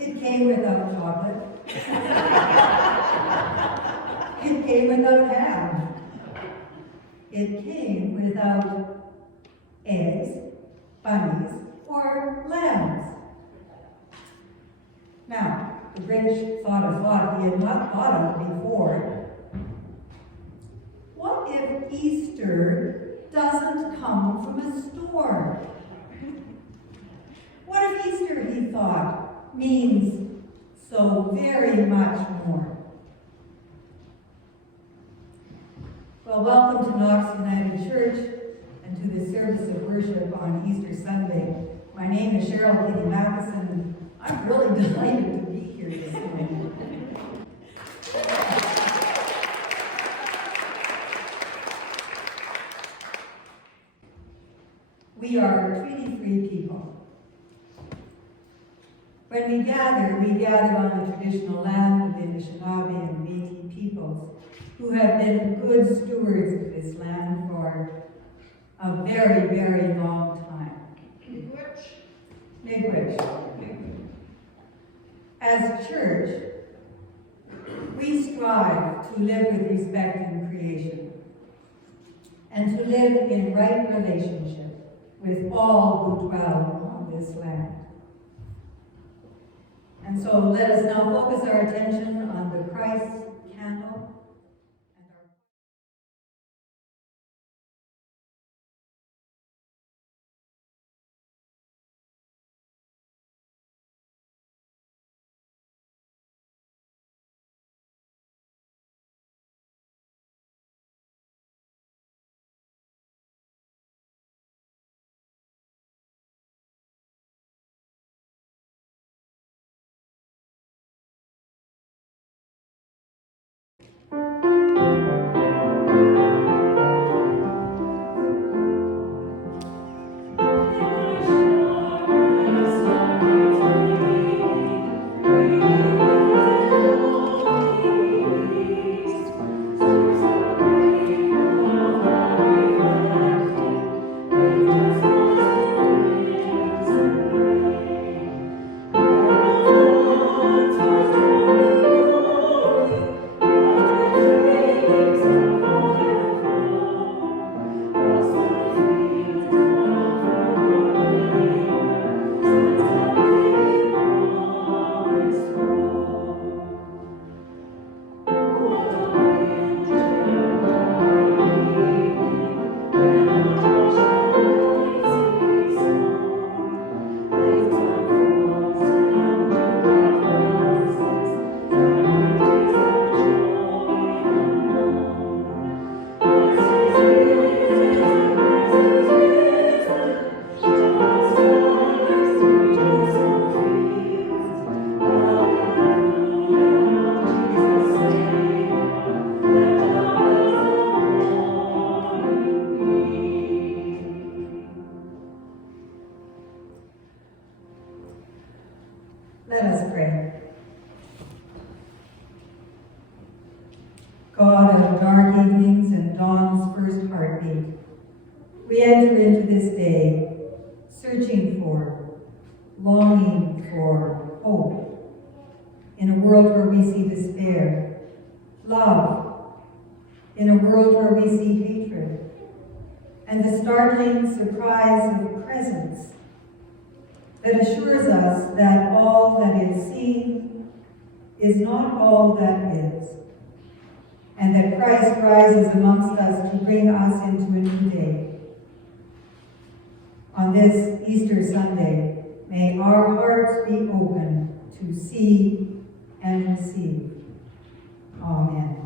It came without chocolate. It came without ham. It came without eggs, bunnies, or lambs. Now, the Grinch thought a thought he had not thought of before. What if Easter doesn't come from a store? What if Easter, he thought, means so very much more? Well, welcome to Knox United Church and to the service of worship on Easter Sunday. My name is Cheryl Kinney Matheson. I'm really delighted to be here this morning. We are treaty-free people. When we gather on the traditional land of the Anishinaabe and Métis peoples, who have been good stewards of this land for a very, very long time. Miigwech. As a church, we strive to live with respect in creation and to live in right relationship with all who dwell on this land. And so let us now focus our attention on the Christ candle. Let us pray. God of dark evenings and dawn's first heartbeat, we enter into this day searching for, longing for hope in a world where we see despair, love in a world where we see hatred, and the startling surprise of presence that assures us that all that is seen is not all that is, and that Christ rises amongst us to bring us into a new day. On this Easter Sunday, may our hearts be open to see and receive. Amen.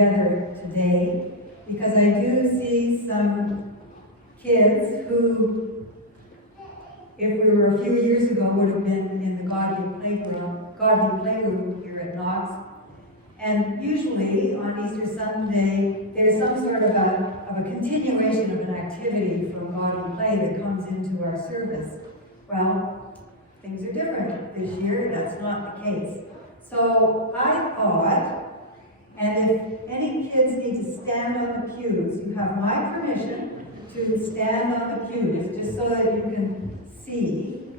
together today because I do see some kids who, if we were a few years ago, would have been in the godly playroom here at Knox. And usually on Easter Sunday, there's some sort of a continuation of an activity from godly play that comes into our service. Well, things are different this year. That's not the case. So I thought, and if any kids need to stand on the pews, you have my permission to stand on the pews just so that you can see.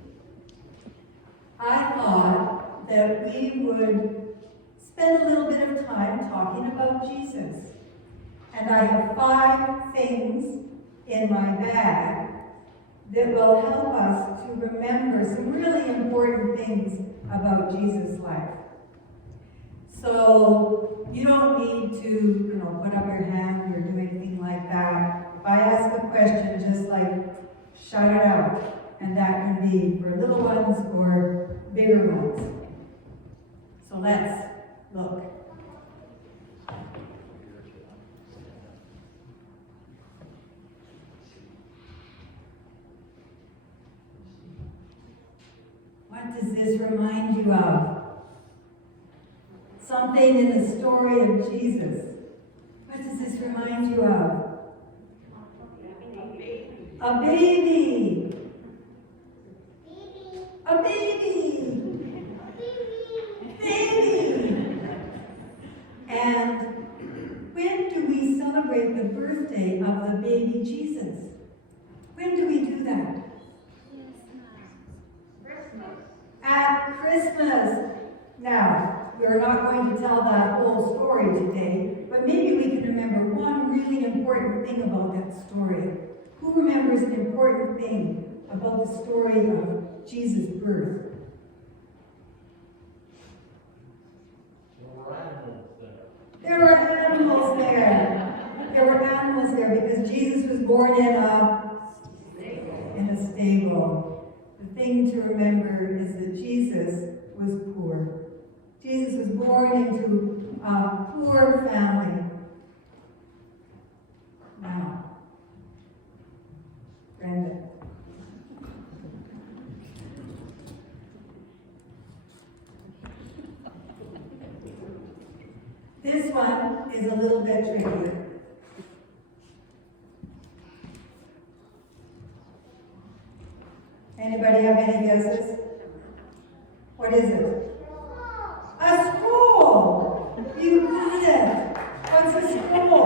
I thought that we would spend a little bit of time talking about Jesus. And I have 5 things in my bag that will help us to remember some really important things about Jesus' life. So you don't need to, put up your hand or do anything like that. If I ask a question, just shout it out. And that can be for little ones or bigger ones. So let's look. What does this remind you of? Something in the story of Jesus. What does this remind you of? A baby. A baby. Baby. And when do we celebrate the birthday of the baby Jesus? When do we do that? At Christmas. Now, we're not going to tell that whole story today, but maybe we can remember one really important thing about that story. Who remembers an important thing about the story of Jesus' birth? There were animals there. There were animals there because Jesus was born in a stable. The thing to remember is that Jesus was poor. Jesus was born into a poor family. Now, Brenda. This one is a little bit tricky. Anybody have any guesses? What is it? A scroll! You got it! What's a scroll?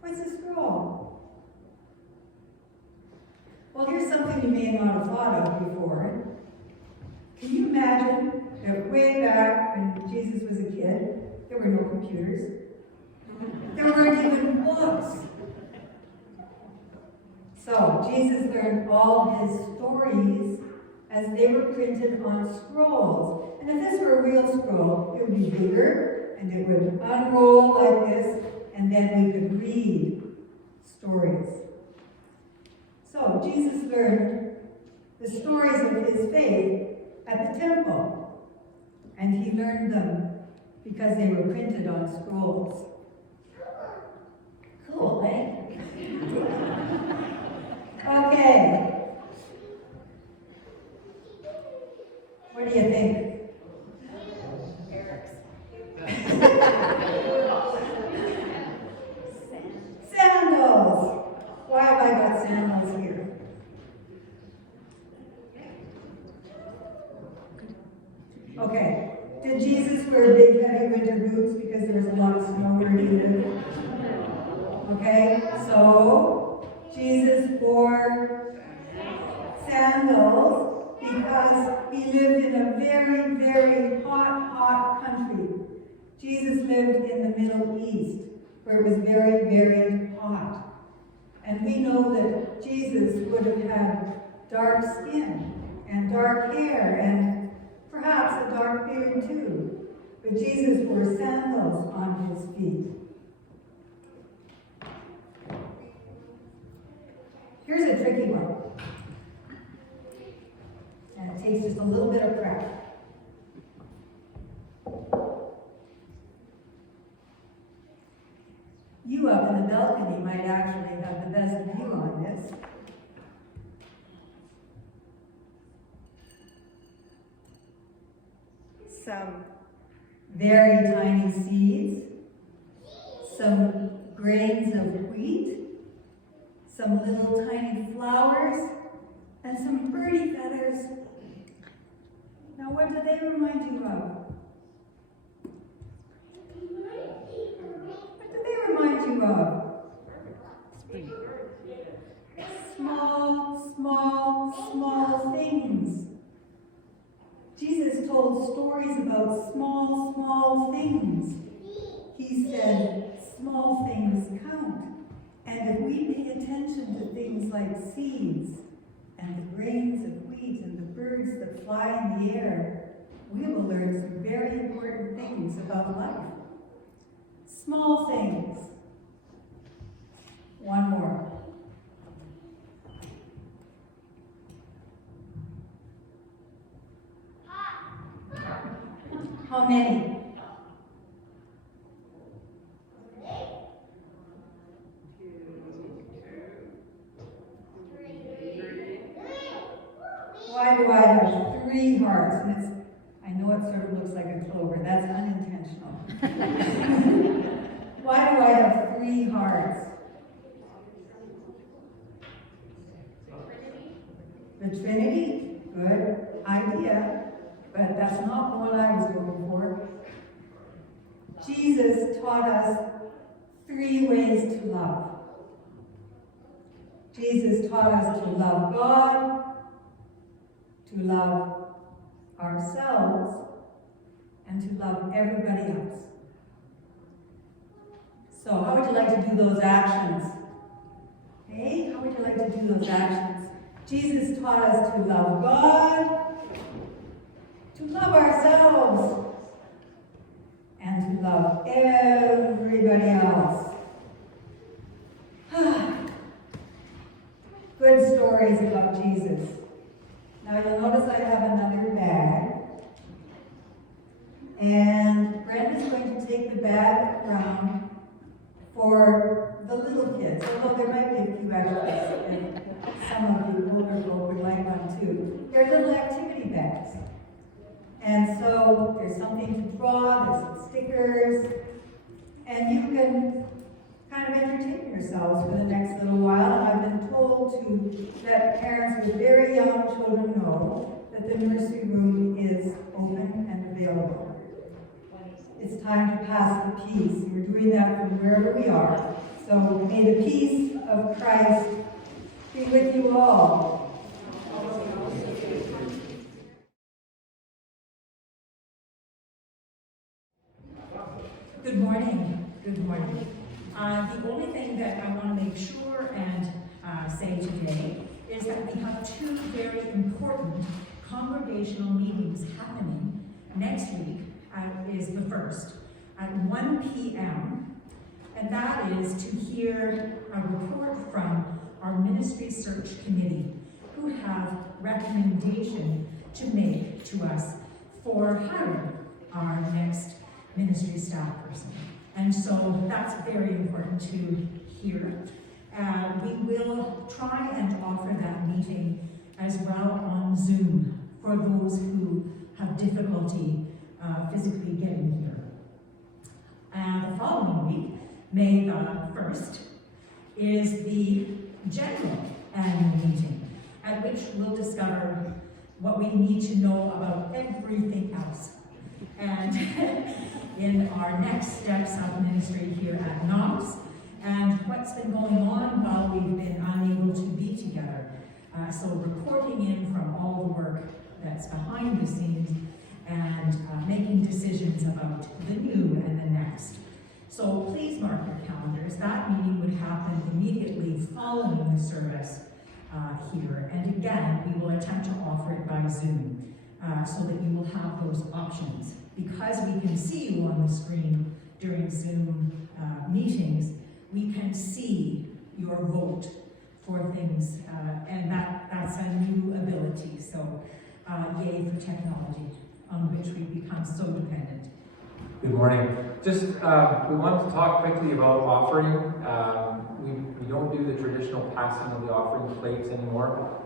What's a scroll? Well, here's something you may not have thought of before. Can you imagine that way back when Jesus was a kid, there were no computers? There weren't even books. So, Jesus learned all his stories as they were printed on scrolls. And if this were a real scroll, it would be bigger, and it would unroll like this, and then we could read stories. So, Jesus learned the stories of his faith at the temple, and he learned them because they were printed on scrolls. Cool, eh? Okay. What do you think? Sandals. Why have I got sandals here? Okay. Did Jesus wear big, heavy winter boots because there was a lot of snow where he lived? Okay, so Jesus wore sandals because he lived in a very, very hot country. Jesus lived in the Middle East, where it was very, very hot. And we know that Jesus would have had dark skin and dark hair and perhaps a dark beard too. But Jesus wore sandals on his feet. Here's a tricky one. And it takes just a little bit of prep. on the balcony might actually have the best view on this. Some very tiny seeds, some grains of wheat, some little tiny flowers, and some birdie feathers. Now what do they remind you of? What do they remind you of? Small, small, small things. Jesus told stories about small, small things. He said, small things count. And if we pay attention to things like seeds and the grains of wheat and the birds that fly in the air, we will learn some very important things about life. Small things. One more. How many? Why do I have 3 hearts? And I know it sort of looks like a clover. That's unintentional. Why do I have 3 hearts? The Trinity? Good idea. But that's not the one I was looking for. Jesus taught us 3 ways to love. Jesus taught us to love God, to love ourselves, and to love everybody else. So how would you like to do those actions? Hey, how would you like to do those actions? Jesus taught us to love God, to love ourselves, and to love everybody else. Good stories about Jesus. Now you'll notice I have another bag. And Brenda's going to take the bag around for the little kids, although there might be a few extras, and some of you older folk would like one too. They're little activity bags. And so there's something to draw, there's some stickers, and you can kind of entertain yourselves for the next little while. And I've been told to let parents with very young children know that the nursery room is open and available. It's time to pass the peace. We're doing that from wherever we are. So may the peace of Christ be with you all. Good morning. Good morning. The only thing that I want to make sure and say today is that we have 2 very important congregational meetings happening next week. Is the first at 1 p.m. and that is to hear a report from our ministry search committee who have recommendation to make to us for hiring our next ministry staff person. And so that's very important to hear. We will try and offer that meeting as well on Zoom for those who have difficulty physically getting here. The following week, May the 1st, is the general annual meeting at which we'll discover what we need to know about everything else. And in our next steps of ministry here at Knox, and what's been going on while we've been unable to be together. So reporting in from all the work that's behind the scenes and making decisions about the new and the next. So please mark your calendars. That meeting would happen immediately following the service here. And again, we will attempt to offer it by Zoom so that you will have those options. Because we can see you on the screen during Zoom meetings, we can see your vote for things, and that's a new ability. So yay for technology, on which we've become so dependent. Good morning. Just we wanted to talk quickly about offering. We don't do the traditional passing of the offering plates anymore,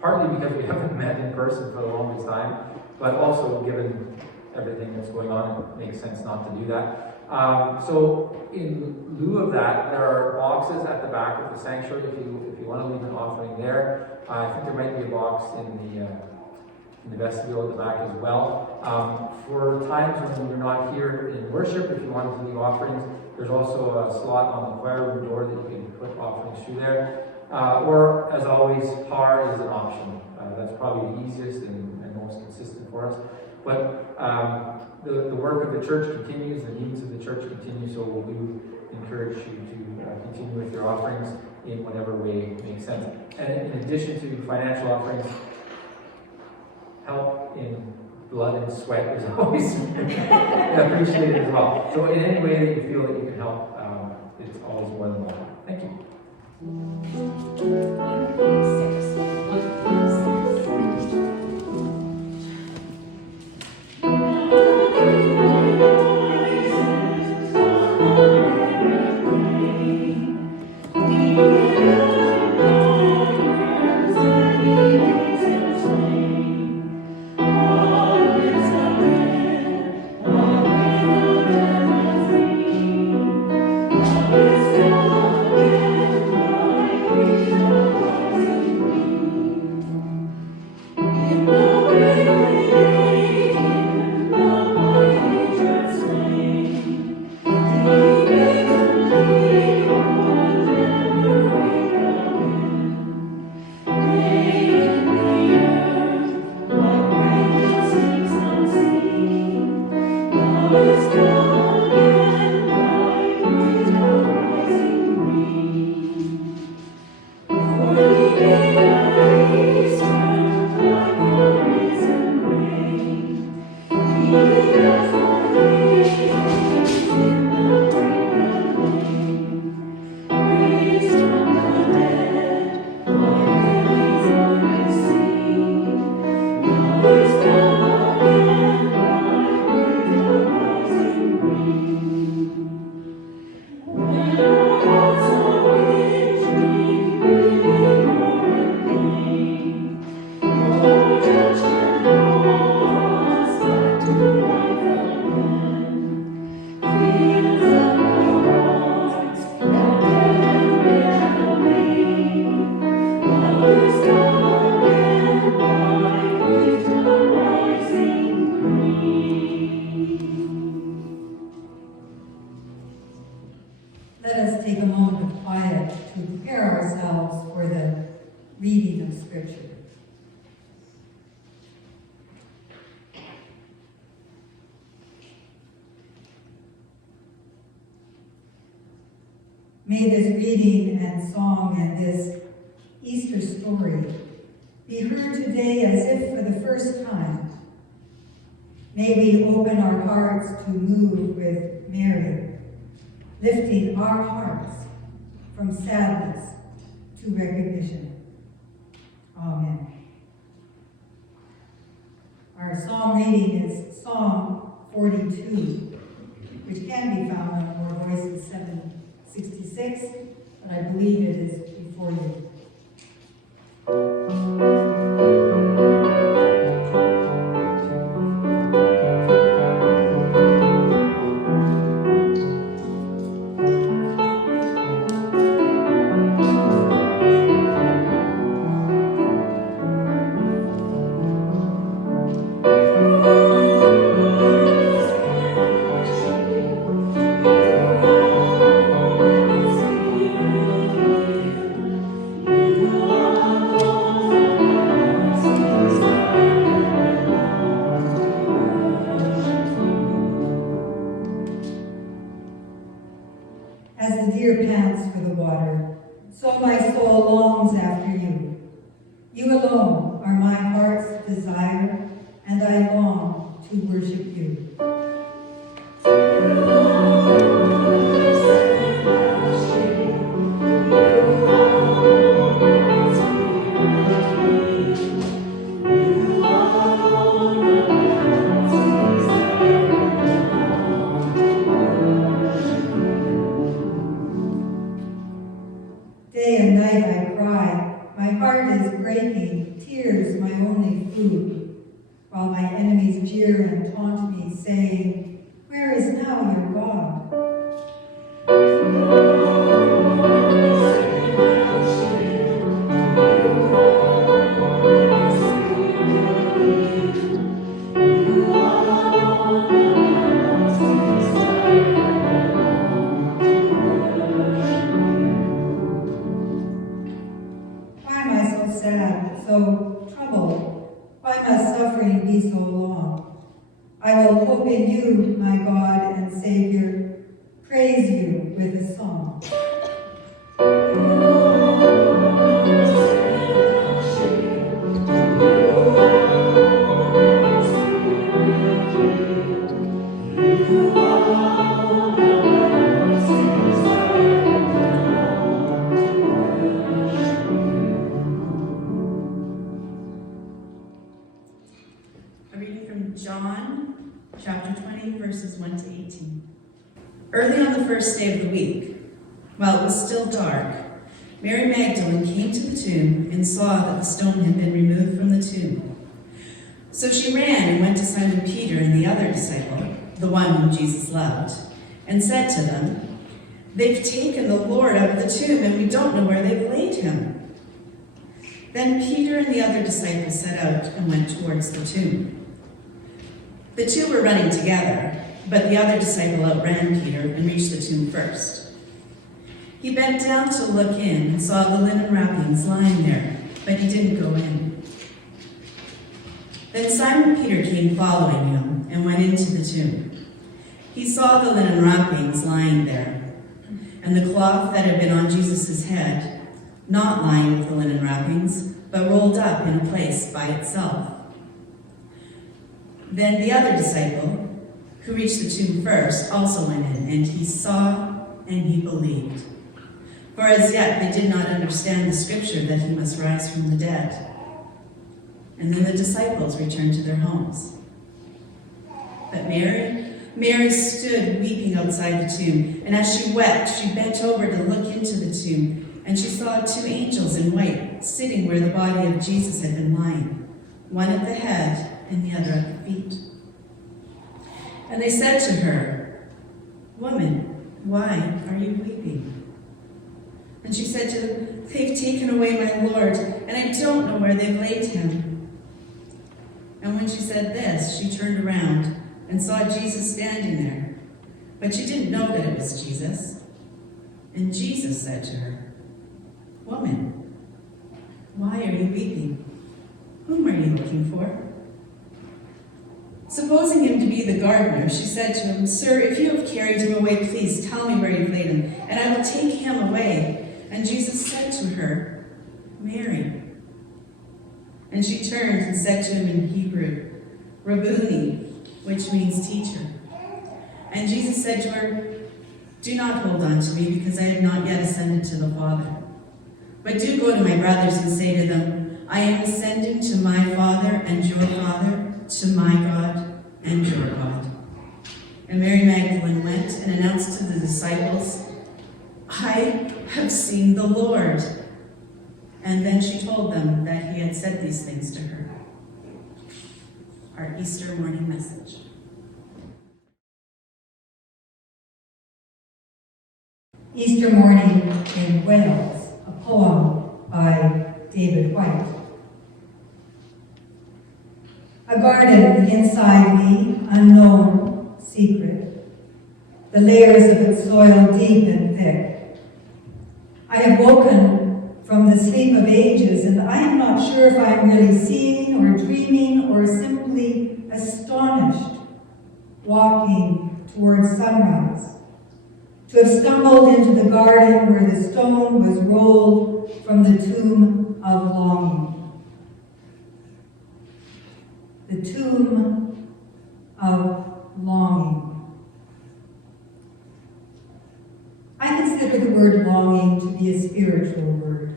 partly because we haven't met in person for the longest time, but also given everything that's going on, it makes sense not to do that. So in lieu of that, there are boxes at the back of the sanctuary if you want to leave an offering there. I think there might be a box in the vestibule at the back as well. For times when you're not here in worship, if you want to leave offerings, there's also a slot on the choir room door that you can put offerings through there. Or, as always, par is an option. That's probably the easiest and most consistent for us. But the work of the church continues, the needs of the church continue, so we do encourage you to continue with your offerings in whatever way makes sense. And in addition to financial offerings, help in blood and sweat is always appreciated as well. So in any way that you feel that you can help, it's always more than welcome. Thank you. Let us take a moment of quiet to prepare ourselves for the reading of Scripture. May this reading and song and this Easter story be heard today as if for the first time. May we open our hearts to move with Mary, lifting our hearts from sadness to recognition. Amen. Our psalm reading is Psalm 42, which can be found on More Voices 766, but I believe it is before you. As the deer pants for the water, so my soul longs after you. You alone are my heart's desire, and I long to worship you. my enemies jeer and taunt me, saying, "Where is now your God?" Why am I so sad, so troubled? Why must suffering be so long? I will hope in you, my God and Savior, praise you with a song. A reading from John, chapter 20, verses 1 to 18. Early on the first day of the week, while it was still dark, Mary Magdalene came to the tomb and saw that the stone had been removed from the tomb. So she ran and went to Simon Peter and the other disciple, the one whom Jesus loved, and said to them, "They've taken the Lord out of the tomb, and we don't know where they've laid him." Then Peter and the other disciple set out and went towards the tomb. The two were running together, but the other disciple outran Peter and reached the tomb first. He bent down to look in and saw the linen wrappings lying there, but he didn't go in. Then Simon Peter came following him and went into the tomb. He saw the linen wrappings lying there, and the cloth that had been on Jesus' head, not lying with the linen wrappings, but rolled up in a place by itself. Then the other disciple, who reached the tomb first, also went in, and he saw and he believed. For as yet they did not understand the scripture that he must rise from the dead. And then the disciples returned to their homes. But Mary stood weeping outside the tomb, and as she wept, she bent over to look into the tomb, and she saw two angels in white sitting where the body of Jesus had been lying, one at the head and the other at the feet. And they said to her, "Woman, why are you weeping?" And she said to them, "They've taken away my Lord, and I don't know where they've laid him." And when she said this, she turned around and saw Jesus standing there, but she didn't know that it was Jesus. And Jesus said to her, "Woman, why are you weeping? Whom are you looking for?" Supposing him to be the gardener, she said to him, "Sir, if you have carried him away, please tell me where you've laid him, and I will take him away." And Jesus said to her, "Mary." And she turned and said to him in Hebrew, "Rabboni," which means teacher. And Jesus said to her, "Do not hold on to me, because I have not yet ascended to the Father. But do go to my brothers and say to them, I am ascending to my Father and your Father, to my God and your God." And Mary Magdalene went and announced to the disciples, "I have seen the Lord." And then she told them that he had said these things to her. Our Easter morning message. Easter Morning in Wales, a poem by David White. A garden inside me, unknown, secret, the layers of its soil deep and thick. I have woken from the sleep of ages, and I am not sure if I am really seeing or dreaming or simply astonished, walking towards sunrise. To have stumbled into the garden where the stone was rolled from the tomb of longing. The tomb of longing. I consider the word longing to be a spiritual word.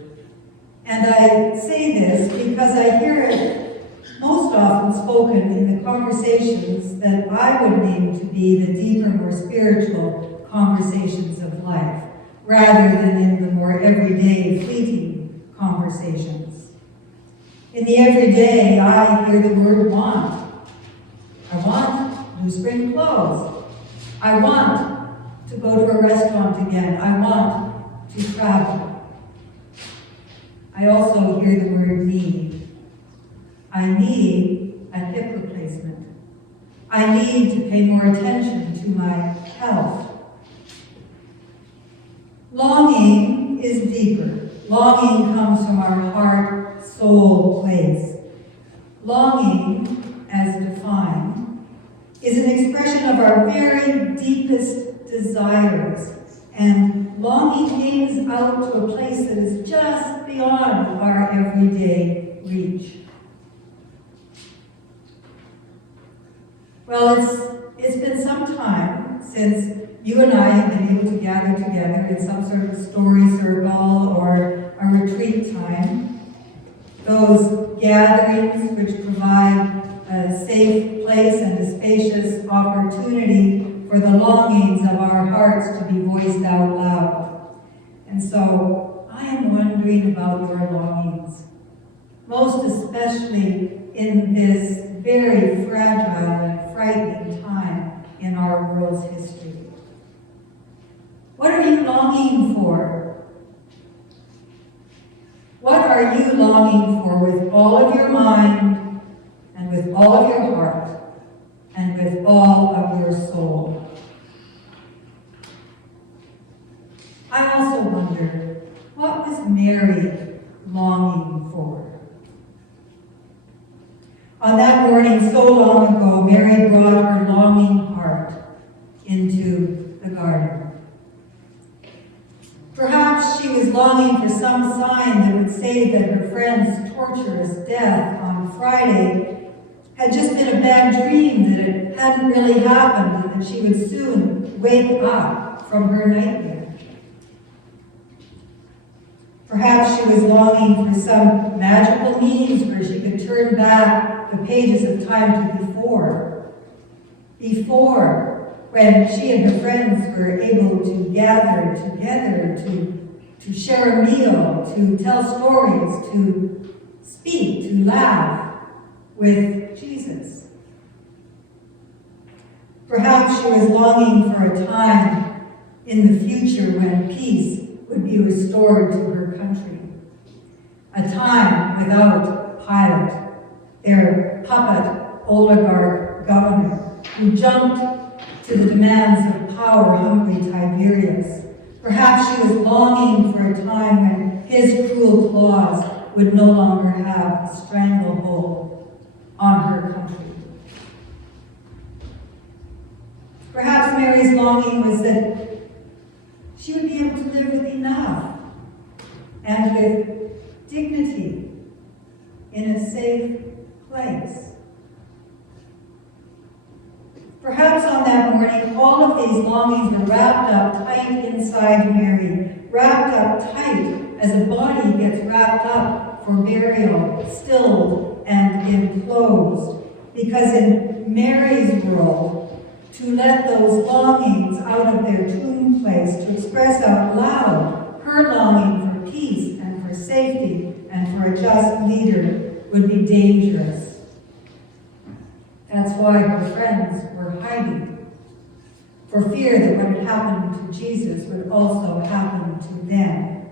And I say this because I hear it most often spoken in the conversations that I would name to be the deeper, more spiritual conversations of life, rather than in the more everyday, fleeting conversations. In the everyday, I hear the word want, new spring clothes. I want to go to a restaurant again. I want to travel. I also hear the word need. I need a hip replacement. I need to pay more attention to my health. Longing is deeper. Longing comes from our heart-soul place. Longing, as defined, is an expression of our very deepest desires, and longing aims out to a place that is just beyond our everyday reach. Well, it's been some time since you and I have been able to gather together in some sort of story circle or a retreat time. Those gatherings which provide a safe place and a spacious opportunity for the longings of our hearts to be voiced out loud. And so I am wondering about your longings, most especially in this very fragile and frightening time in our world's history. What are you longing for? What are you longing for with all of your mind and with all of your heart and with all of your soul? I also wonder, what was Mary longing for? On that morning so long ago, Mary brought her longing heart into the garden. Perhaps she was longing for some sign that would say that her friend's torturous death on Friday had just been a bad dream, that it hadn't really happened, and that she would soon wake up from her nightmare. Perhaps she was longing for some magical means where she could turn back the pages of time to before, when she and her friends were able to gather together to share a meal, to tell stories, to speak, to laugh with Jesus. Perhaps she was longing for a time in the future when peace would be restored to her country. A time without Pilate, their puppet oligarch governor, who jumped to the demands of power-hungry Tiberius. Perhaps she was longing for a time when his cruel claws would no longer have a stranglehold on her country. Perhaps Mary's longing was that she would be able to live with enough and with dignity in a safe place. Perhaps on that morning, all of these longings were wrapped up tight inside Mary, wrapped up tight as a body gets wrapped up for burial, stilled and enclosed. Because in Mary's world, to let those longings out of their tomb place, to express out loud her longing for peace and for safety and for a just leader would be dangerous. That's why her friends were hiding, for fear that what had happened to Jesus would also happen to them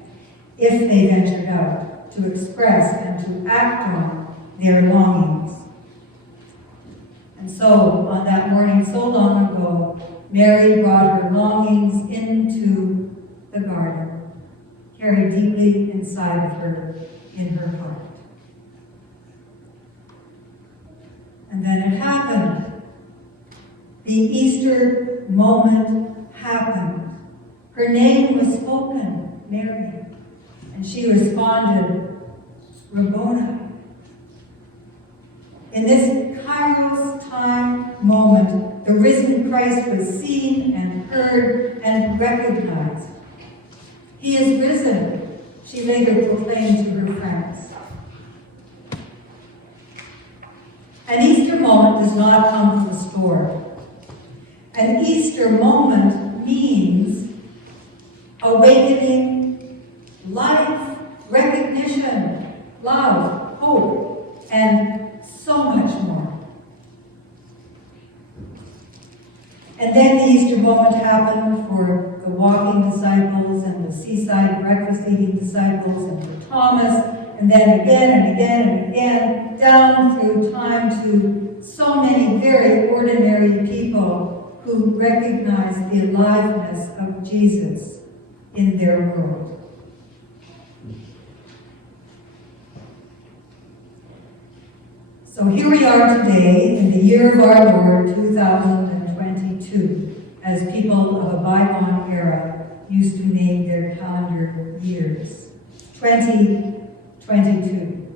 if they ventured out to express and to act on their longings. And so, on that morning so long ago, Mary brought her longings into the garden, carried deeply inside of her, in her heart. And then it happened. The Easter moment happened. Her name was spoken, Mary, and she responded, Rabboni. In this Kairos time moment, the risen Christ was seen and heard and recognized. He is risen, she later proclaimed to her friends. An Easter moment does not come from a store. An Easter moment means awakening, life, recognition, love, hope, and so much more. And then the Easter moment happened for the walking disciples and the seaside breakfast eating disciples and for Thomas, and then again and again and again, down through time to so many very ordinary people who recognize the aliveness of Jesus in their world. So here we are today in the year of our Lord, 2022, as people of a bygone era used to name their calendar years. 2022.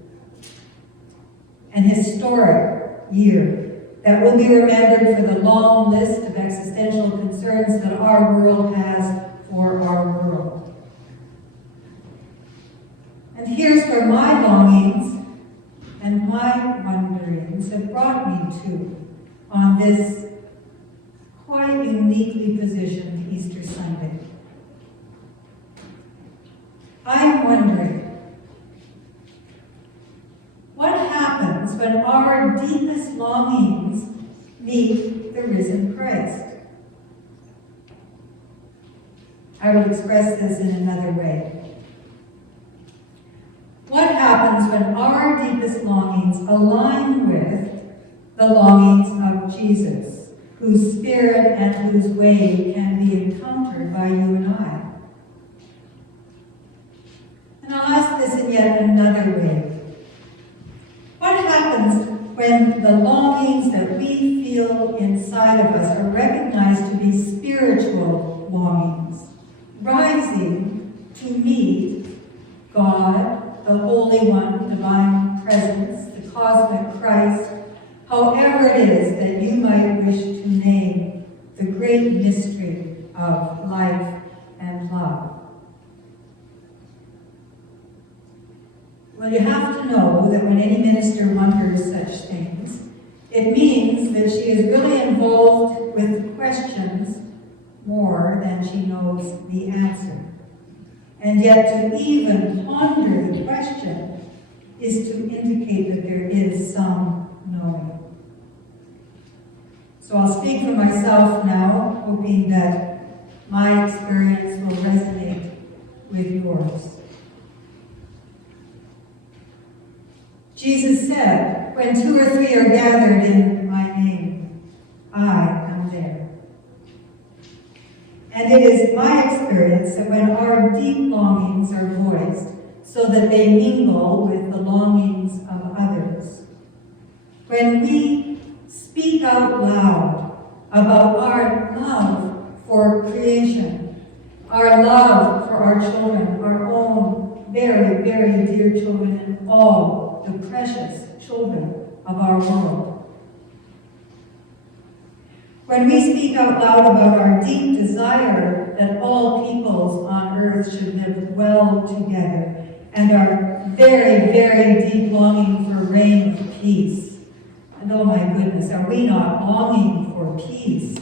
An historic year that will be remembered for the long list of existential concerns that our world has for our world. And here's where my longings and my wonderings have brought me to on this quite uniquely positioned Easter Sunday. I'm wondering, what happens when our deepest longings meet the risen Christ? I will express this in another way. What happens when our deepest longings align with the longings of Jesus, whose spirit and whose way can be encountered by you and I? And I'll ask this in yet another way. What happens when the longings that we feel inside of us are recognized to be spiritual longings, rising to meet God, the Holy One, divine presence, the cosmic Christ, however it is that you might wish to name the great mystery of life and love? Well, you have to know that when any minister wonders such things, it means that she is really involved with the questions more than she knows the answer. And yet to even ponder the question is to indicate that there is some knowing. So I'll speak for myself now, hoping that my experience will resonate with yours. Jesus said, "When 2 or 3 are gathered in my name, I am there." And it is my experience that when our deep longings are voiced so that they mingle with the longings of others, when we speak out loud about our love for creation, our love for our children, our own very, very dear children, and all the precious children of our world, when we speak out loud about our deep desire that all peoples on earth should live well together, and our very, very deep longing for a reign of peace. And oh my goodness, are we not longing for peace?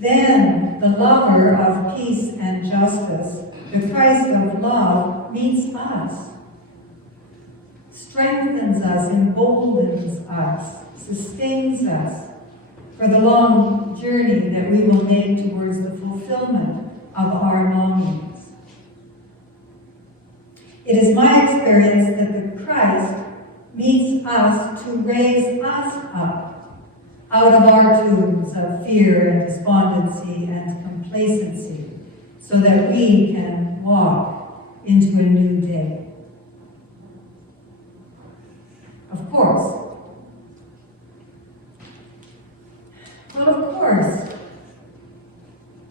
Then the lover of peace and justice, the Christ of love, meets us, strengthens us, emboldens us, sustains us for the long journey that we will make towards the fulfillment of our longings. It is my experience that the Christ meets us to raise us up out of our tombs of fear and despondency and complacency so that we can walk into a new day. Of course,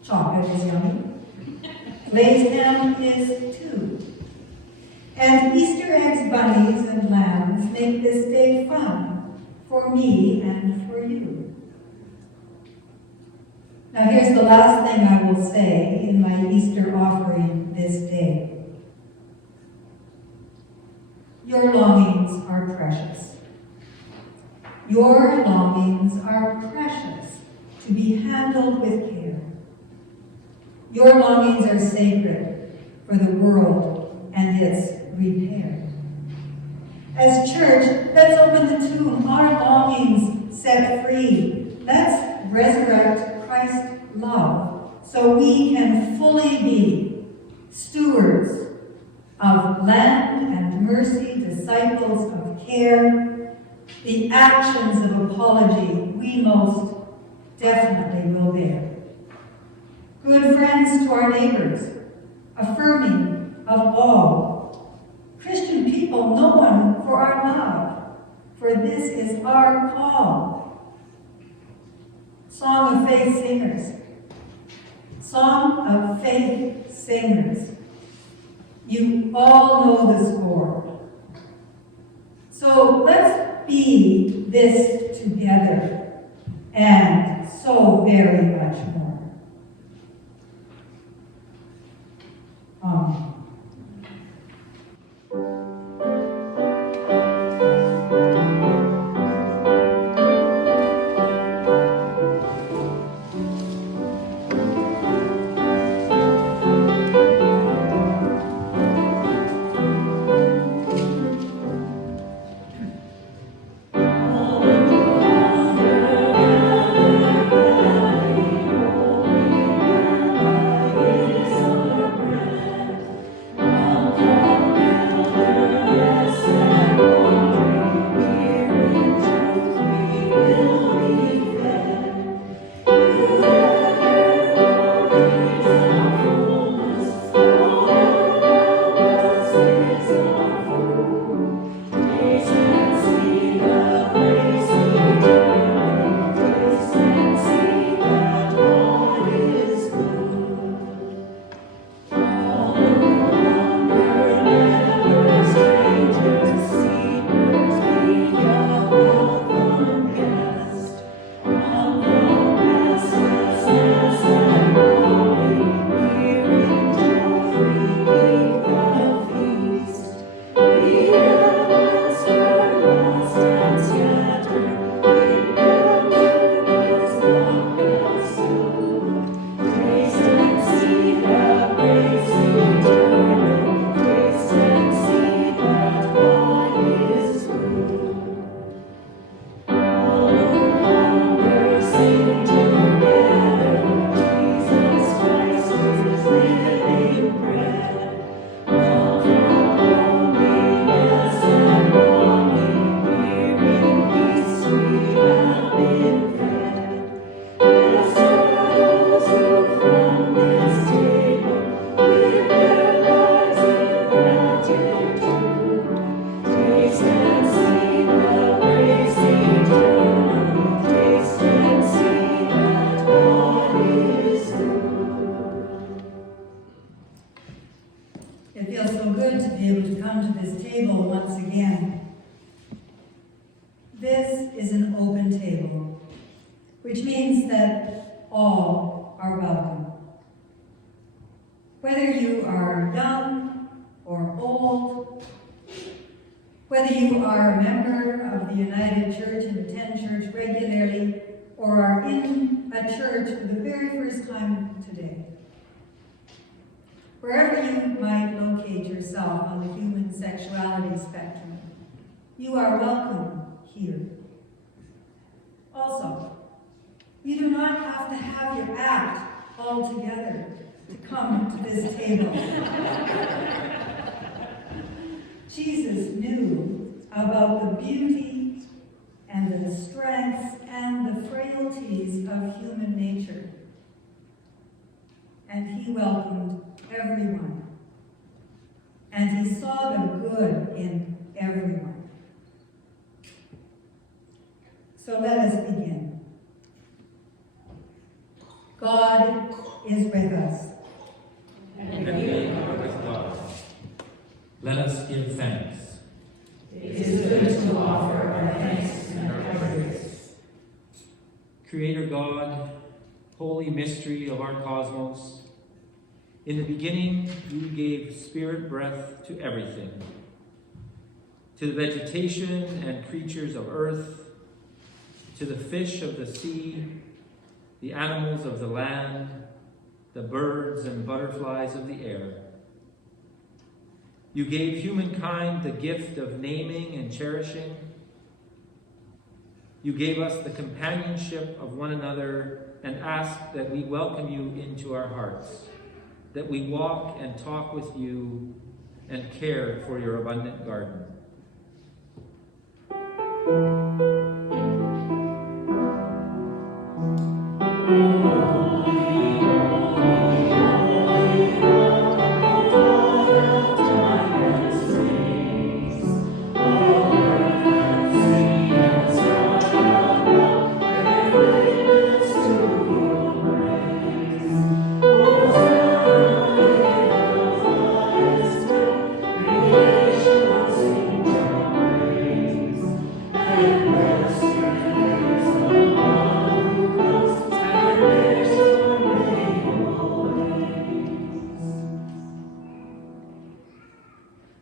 chocolate is yummy. Glazed ham is too. And Easter eggs, bunnies, and lambs make this day fun for me and for you. Now here's the last thing I will say in my Easter offering this day. Your longings are precious. Your longings are precious to be handled with care. Your longings are sacred for the world and its repair. As church, let's open the tomb, our longings set free. Let's so we can fully be stewards of land and mercy, disciples of care, the actions of apology we most definitely will bear. Good friends to our neighbors, affirming of all. Christian people known for our love, for this is our call. Song of Faith singers. Song of Faith singers. You all know the score. So let's be this together and so very much more. Amen. It feels so good to be able to come to this table once again. This is an open table, which means that all are welcome. Whether you are young or old, whether you are a member of the United Church and attend church regularly, or are in a church for the very first time today. Wherever you might locate yourself on the human sexuality spectrum, you are welcome here. Also, you do not have to have your act all together to come to this table. Jesus knew about the beauty and the strengths and the frailties of human nature. And he welcomed everyone. And he saw the good in everyone. So let us begin. God is with us. And we are with God. Let us give thanks. It is good to offer our thanks and our praises. Creator God, holy mystery of our cosmos, in the beginning you gave spirit breath to everything, to the vegetation and creatures of earth, to the fish of the sea, the animals of the land, the birds and butterflies of the air. You gave humankind the gift of naming and cherishing. You gave us the companionship of one another and ask that we welcome you into our hearts, that we walk and talk with you and care for your abundant garden.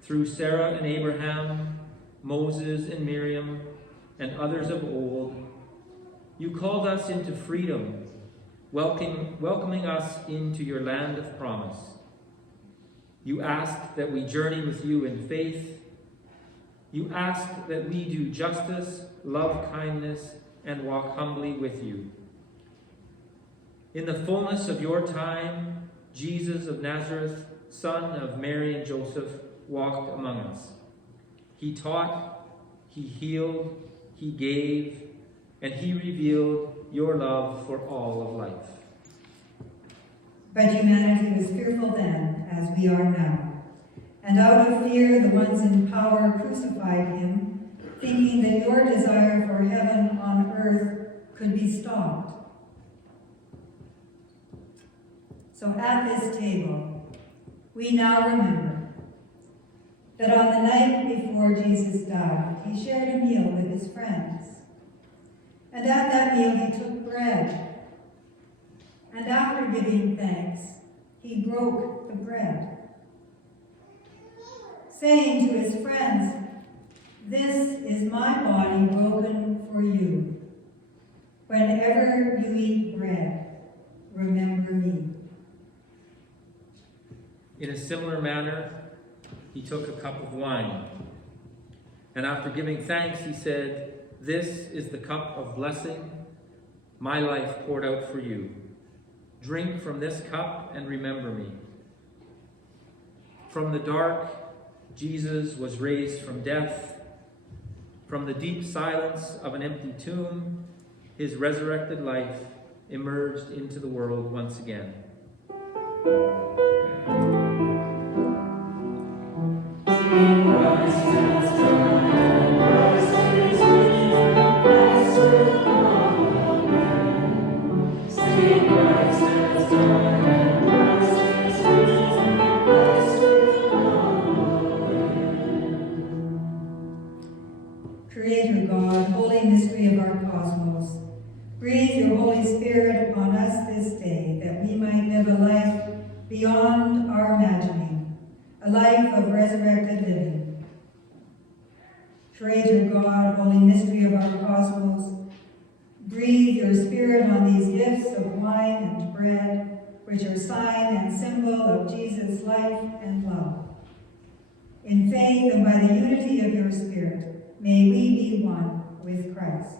Through Sarah and Abraham, Moses and Miriam, and others of old, you called us into freedom, welcoming us into your land of promise. You asked that we journey with you in faith. You asked that we do justice, love kindness, and walk humbly with you. In the fullness of your time, Jesus of Nazareth, son of Mary and Joseph, walked among us. He taught, he healed, he gave, and he revealed your love for all of life. But humanity was fearful then, as we are now. And out of fear, the ones in power crucified him, thinking that your desire for heaven on earth could be stopped. So at this table, we now remember that on the night before Jesus died, he shared a meal with his friends. And at that meal, he took bread. And after giving thanks, he broke the bread, saying to his friends, "This is my body broken for you. Whenever you eat bread, remember me." In a similar manner, he took a cup of wine, and after giving thanks, he said, "This is the cup of blessing, my life poured out for you. Drink from this cup and remember me." From the dark, Jesus was raised from death. From the deep silence of an empty tomb, his resurrected life emerged into the world once again. Creator God, holy mystery of our cosmos, breathe your Holy Spirit upon us this day, that we might live a life beyond our imagining, a life of resurrected living. Creator God, holy mystery of our cosmos, breathe your Spirit on these gifts of wine and bread, which are sign and symbol of Jesus' life and love. In faith and by the unity of your Spirit, may we be one with Christ.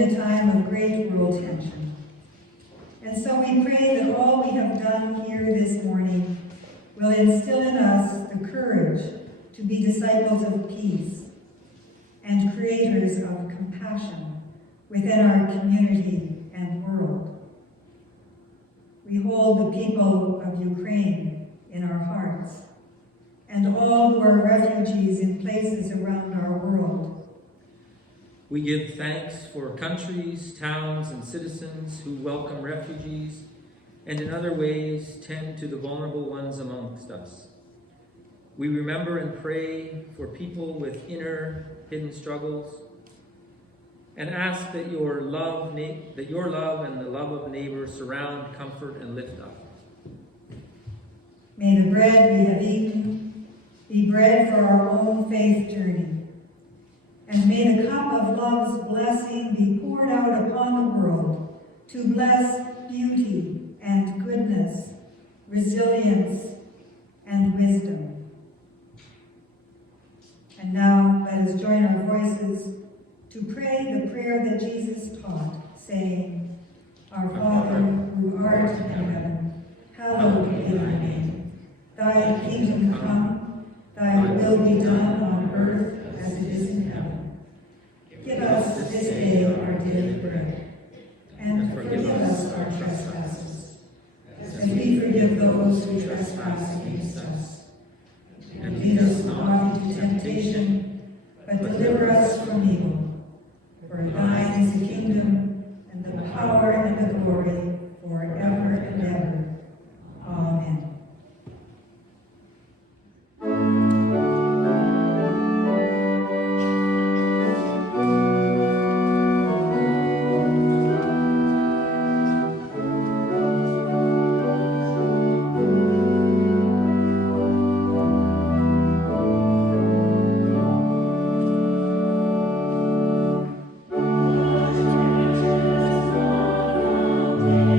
in a time of great world tension. And so we pray that all we have done here this morning will instill in us the courage to be disciples of peace and creators of compassion within our community and world. We hold the people of Ukraine in our hearts and all who are refugees in places around our world. We give thanks for countries, towns, and citizens who welcome refugees and in other ways tend to the vulnerable ones amongst us. We remember and pray for people with inner hidden struggles and ask that your love and the love of neighbor surround, comfort, and lift up. May the bread we have eaten be bread for our own faith journey. And may the cup of love's blessing be poured out upon the world to bless beauty and goodness, resilience and wisdom. And now let us join our voices to pray the prayer that Jesus taught, saying, Our Father, who art in heaven, hallowed be thy name. Thy kingdom come, thy will be done on earth as it is in heaven. Give us this day our daily bread, and forgive us our trespasses, as we forgive those who trespass against us. And lead us not into temptation, but deliver us from evil. For thine is the kingdom, and the power, and the glory, forever and ever. Amen. Amen.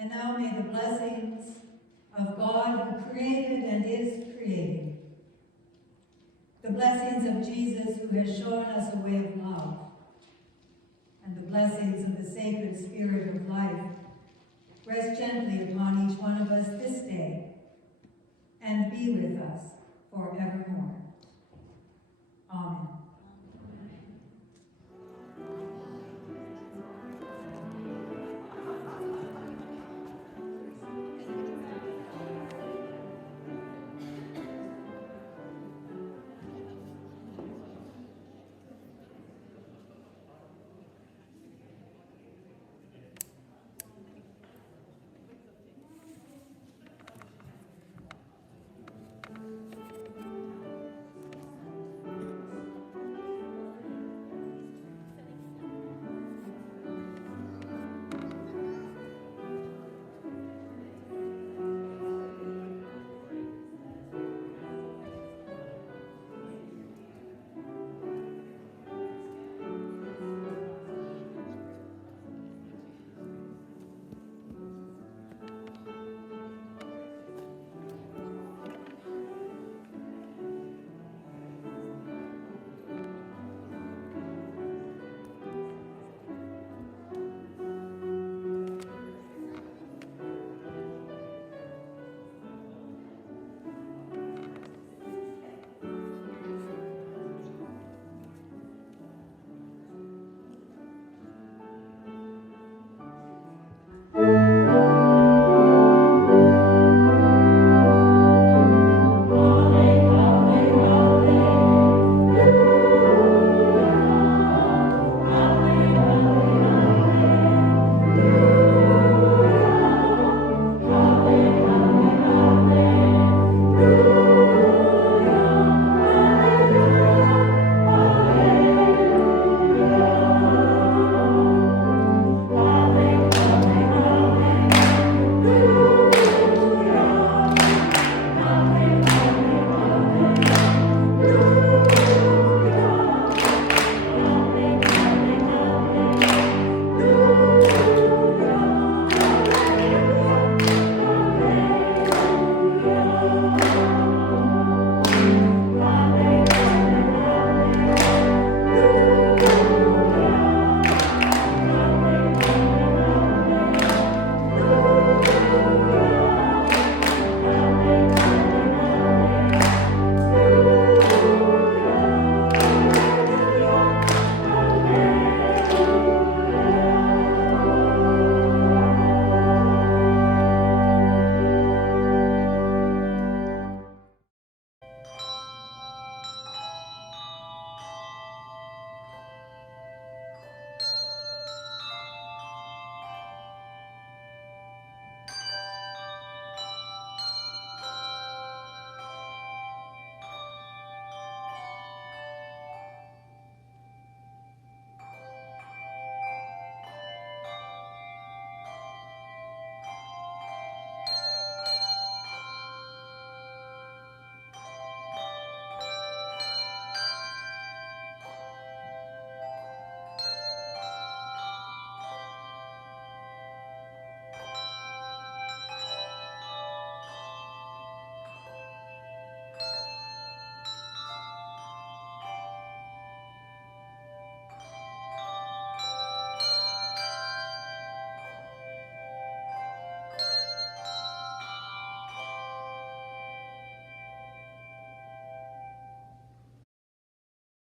And now may the blessings of God who created and is creating, the blessings of Jesus who has shown us a way of love, and the blessings of the sacred spirit of life rest gently upon each one of us this day and be with us forevermore. Amen.